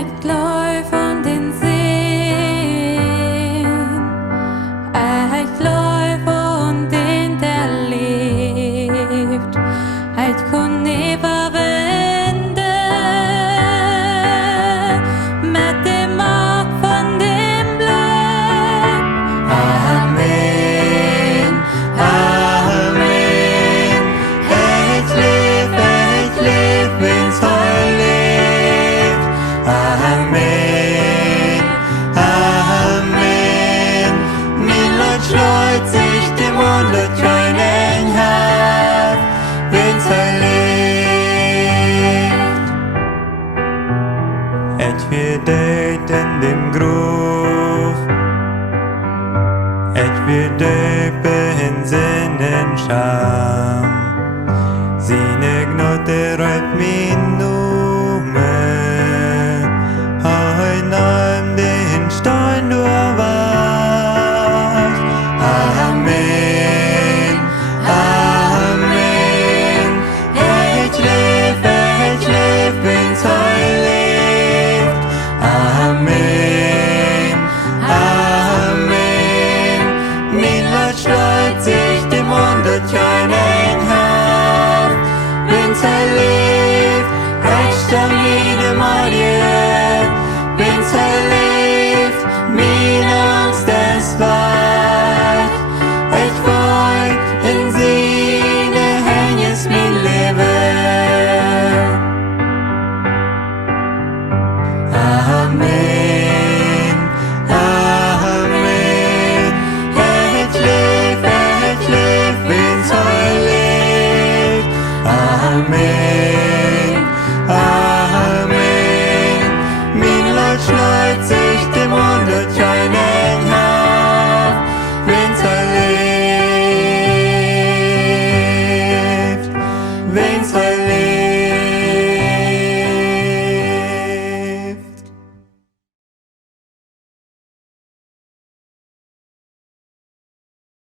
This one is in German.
Wäckj von den Seen, von den der lebt, kon überwinde mit dem Mark von dem Blick. Amen, Amen. Ich leb, wenn's heul lebt. Amen, Amen. Min Leut schleut sich dem Mund und keinen Hag, wenn's heul lebt. Ich will deit in dem Gruf, ich will deit in Sinnen schauen.